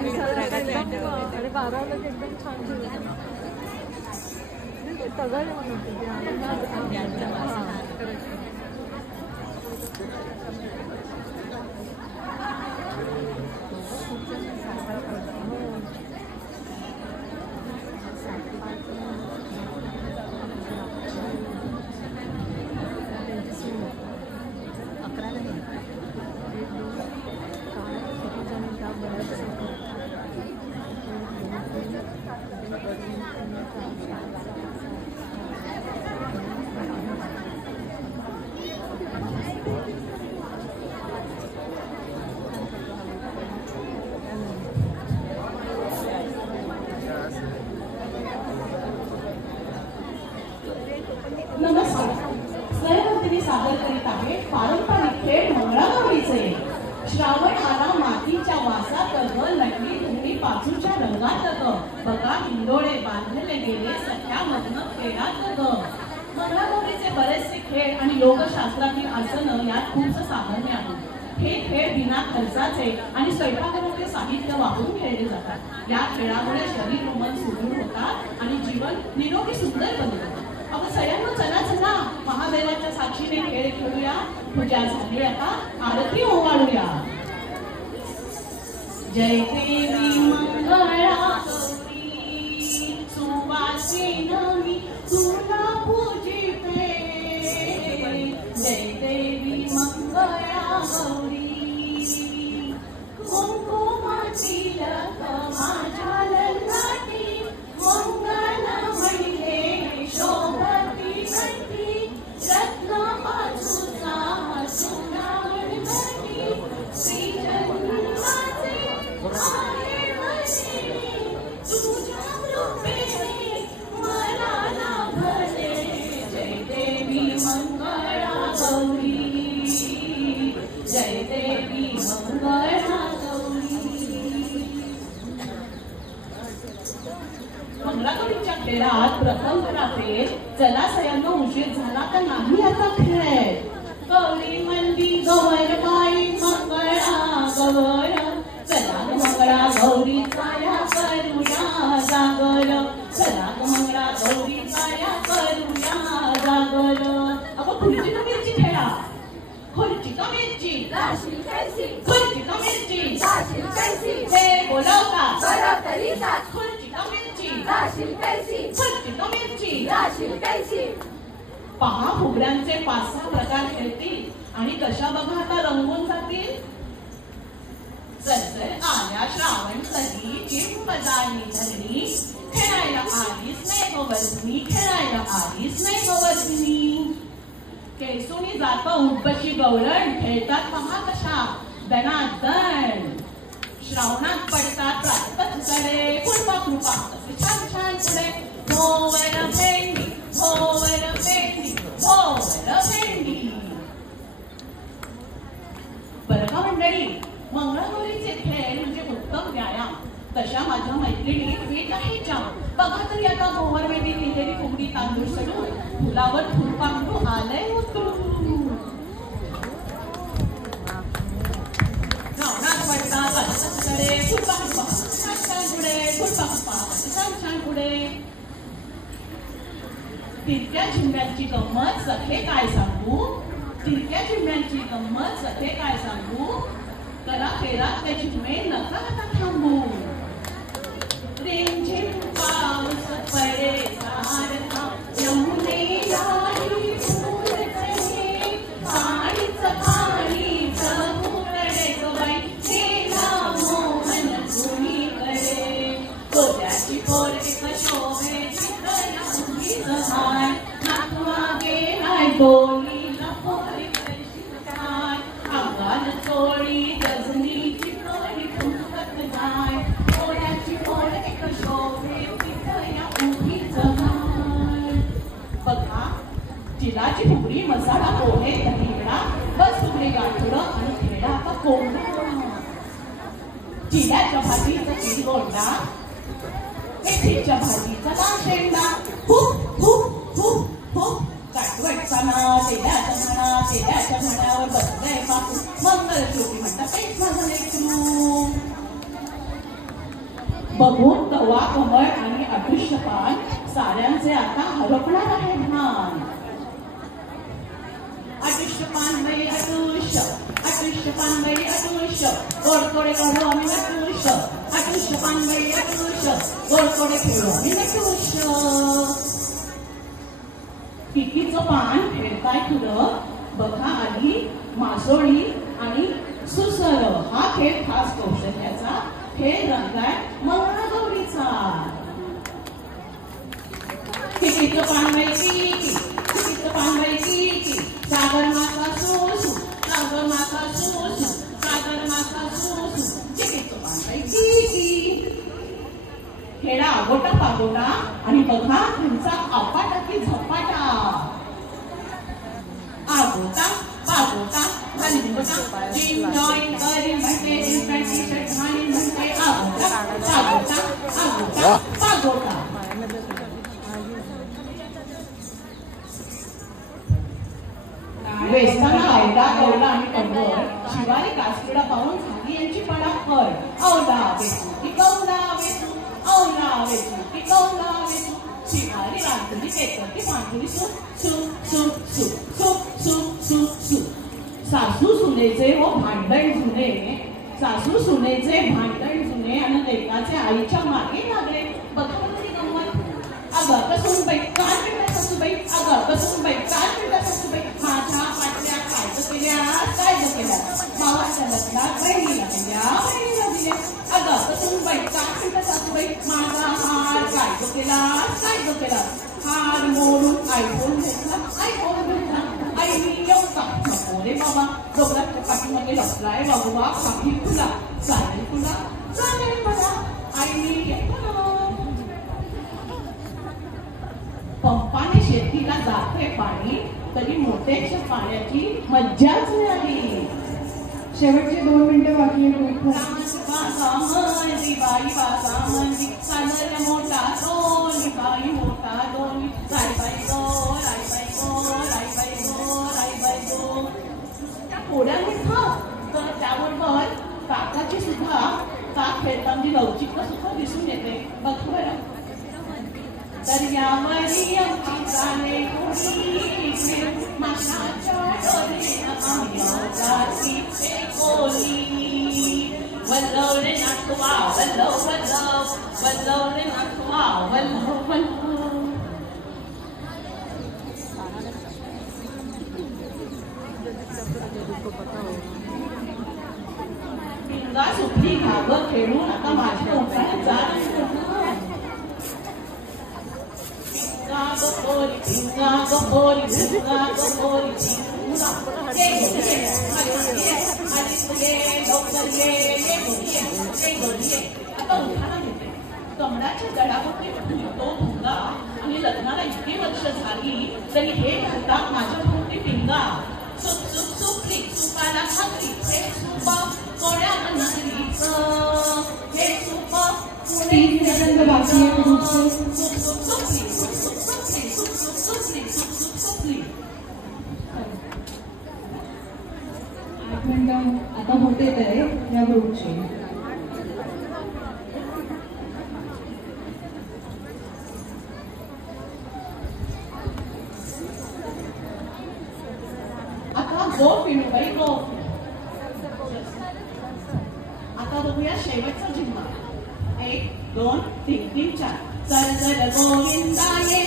आणि 12 एकदम छान तगड नमस्कार. स्वयंवर्धिनी सादर करीत आहे पारंपरिक खेळ मंगळागौरीचे. श्रावण आला मातीच्या वासात ग, नटली धुणी पाचूच्या रंगात ग, बघा हिंडोळे बांधले गेले सख्या मग्न खेळात ग. मंगळागौरीचे बरेचसे खेळ आणि योगशास्त्रातील आसनं यात खूपच सामान्य आहे. हे खेळ बिना खर्चाचे आणि स्वयंपाकघरातील साहित्य वापरून खेळले जातात. या खेळामुळे शरीर व मन सुदृढ होतात आणि जीवन निरोगी सुंदर बनते. अगं सगळ्यांना चला चला महादेवाच्या साक्षीने खेळ खेळूया. पूजा झाली आता आरती ओवाळूया. जय देवी मंगळा गौरी सुवासिनी तुला पूजिते. जय देवी मंगळा गौरी कुंकुमाची लख माझ्या ललाटी मंगल म्हणजे शोभती कंठी रत्न पाचूचा सोना गणपती श्री जन्माचे आहे वशिनी तुझ्या कृपेने मला लाभले. जय देवी मंगळा गौरी जय देवी मंगळा गौरी. मंगळागौरीच्या खेळात प्रथम राहते जलाशयांना उशीर झाला तर नाही आता खेळ. गौरी मंदी गवर बाई मंगळा गवर चला मंगळा गौरी काया करूया जागर. चला मंगळा गौरी काया करूया जागर. अगं खुर्ची का मिरची खेळा. खुर्ची का मिरची खुर्ची का मिरची हे बोलवता खुर्ची का मिरची खुर्ची का मिरची. पहा फुगड्यांचे 5-6 प्रकार खेळतील आणि कशा बघा आता रंगून जातील. जर आल्या श्रावण कधी चिंबदानी धरणी खेळायला आलीच नाही गोवर्धनी खेळायला आलीच नाही गोवर्धनी. केसुनी जात उठबशी गवळण खेळतात पहा कशा दणादण. श्रावणात पडतात प्रातपकडे फुलपा फुलपा कसे छान छान पुढे. भोवर भेंडी भोवर भेंडी भोवर भेंडी. बरं का मंडळी, मंगळागौरीचे खेळ म्हणजे उत्तम व्यायाम. तशा माझ्या मैत्रिणी पीठ आहे जाम. बघा तरी आता भोवर भेंडी लिहिलेली फुगडी तांदूळ सडून फुलावर फुलपाखरू आलंय उतरून. श्रावणात पडतात प्रातपकडे फुलपा फुलपा छान छान पुढे फुलपा फुलपा छान छान पुढे. तिरक्या झिम्म्यांची गंमत सखे काय सांगू. तिरक्या झिम्म्यांची गंमत सखे काय सांगू. करा फेरात त्या झिम्मे नका नका थांबू. रिमझिम पाऊस पडे सारखा यमुनेला ही फूल चढे. पाणीच पाणीच फुलडे ग बाई गेला मोहन कुणीकडे. कोऱ्याची पोरगी शोभे चित्रया उगीच हाय. नातवा गेलाय डोलीला पोरी काय. अंगाल चोळी गजनीची पोरी फुलकत जाय. कोऱ्याची पोरगी शोभे चित्रया उगीच हाय. बघा चिलाची फुगडी मसाला पोहे दहीवडा बस फुगडी गाठोडं आणि खेळा आता कोंबडा. चिल्याच्या भाजीचा चिरगोंडा मेथीच्या भाजीचा नाशेंडा. खूप खूप खूप खूप काटवटचा ना तेल्याच्या म्हणावर बसलंय बापू. मंगलश्रुती म्हणतात पेट माझं लेकरू. बघून तवा कमळ आणि अदृश्यपान साऱ्यांचे आता हरपणार आहे भान. अदृश्यपान बाई अदृश्य, अदृश्यपान बाई अदृश्य, गोडतोडे काढू आम्ही नटूश्य. अदृश्यपान बाई अदृश्य, गोडतोडे खेळू आम्ही नटूश्य. कितीचं पान फेरताय खुलं, बघा आली मासोळी आणि सुसर. हा खेळ खास कौशल्याचा खेळ रंगाय मंगळागौरीचा. कितीचं पान बाई किती, कितीचं पान बाई किती, सागर माता सुसू, सागर माता सुसू, सागर माता सुसू, कितीचं पान बाई किती. खेळा आगोटा पागोटा आणि बघा त्यांचा आपाटा की झपाटा. आगोटा पागोटा गणगोटा जिम जॉईन करी म्हणते जिंकण्याची षटमानी म्हणते. आगोटा पागोटा आगोटा पागोटा. वेस्ताना औला गवला आणि कंबर शिवारी कासपीडा पाहून झाली यांची पडापड. औला वेसू की गौला वेसू, औला वेसू की गौला वेसू. शिवारी रांधुली पेटवती पांढरी soup soup soup soup soup soup soup soup. सासू सुनेचे हो भांडण जुने, सासू सुनेचे भांडण जुने आणि लेकाचे आईच्या मागे लागले. बघा तरी गंमत. अगं कसून बाई काय पिंडा सासूबाई, अगं कसून बाई काय पिंडा सासूबाई. माझ्या पाटल्या काय केल्या काय केल्या, मावाच्या लग्नात बहिणीला दिल्या बहिणीला दिल्या. अगं कसून बाई काय पिंडा सासूबाई, माझा हार काय केला काय केला. हार मोडून आयफोन घेतला आयफोन घेतला. आईनी येऊ का नको रे बाबा, डोंगराच्या पाठीमागे लपलाय बाबूबा काही तुला चालेल तुला चालेल मला. आईनी येतो पंपाने शेतीला जाते पाणी, तरी मोठ्याच्या पाण्याची मज्जाच नाही. शेवटचे 2 मिनिटं बाकी आहे. बाई बासा मंदी सागर मोठा दोन्ही बाई मोठा दोन्ही. रायबाई गो रायबाई गो रायबाई गो रायबाई गो. त्या कोड्याने खा तर त्याबरोबर काकाची सुद्धा काक खेळताना लवचिकता सुद्धा दिसून येते. बघ बरं. दर्यावरी आमची चाले कोणी, माशाच्या डोरीनं आम्ही जाती कोणी. वल्लव रे नातवा वल्लव वल्लव, वल्लव रे नातवा वल्लव वल्लव. पिंगा सुटली घाबर खेळून आता माझ्या उठाने जात. Pinga gopori, pinga gopori, pinga. आता उठाणा घेते. कमळाच्या गडावरती तो भुंगा आणि लग्नाला इतकी वर्ष झाली तरी हे घालतात माझ्या भोवती पिंगा. सुप सुप सुपली सुपाला खात्री, हे सुप कोण्या नागरीच, हे सुप 3 सेकंद बाकी आहे. सुप सुप सुपली सुप सुप सुपली सुप सुप सुपली सुप सुप सुपली. 8 मिनिटं आता होते आहे या ग्रुपचे. आता गो पिणूबाई गो. आता बघूया शेवटचा जिम्मा. 1 2 3 3 4. चल चल गो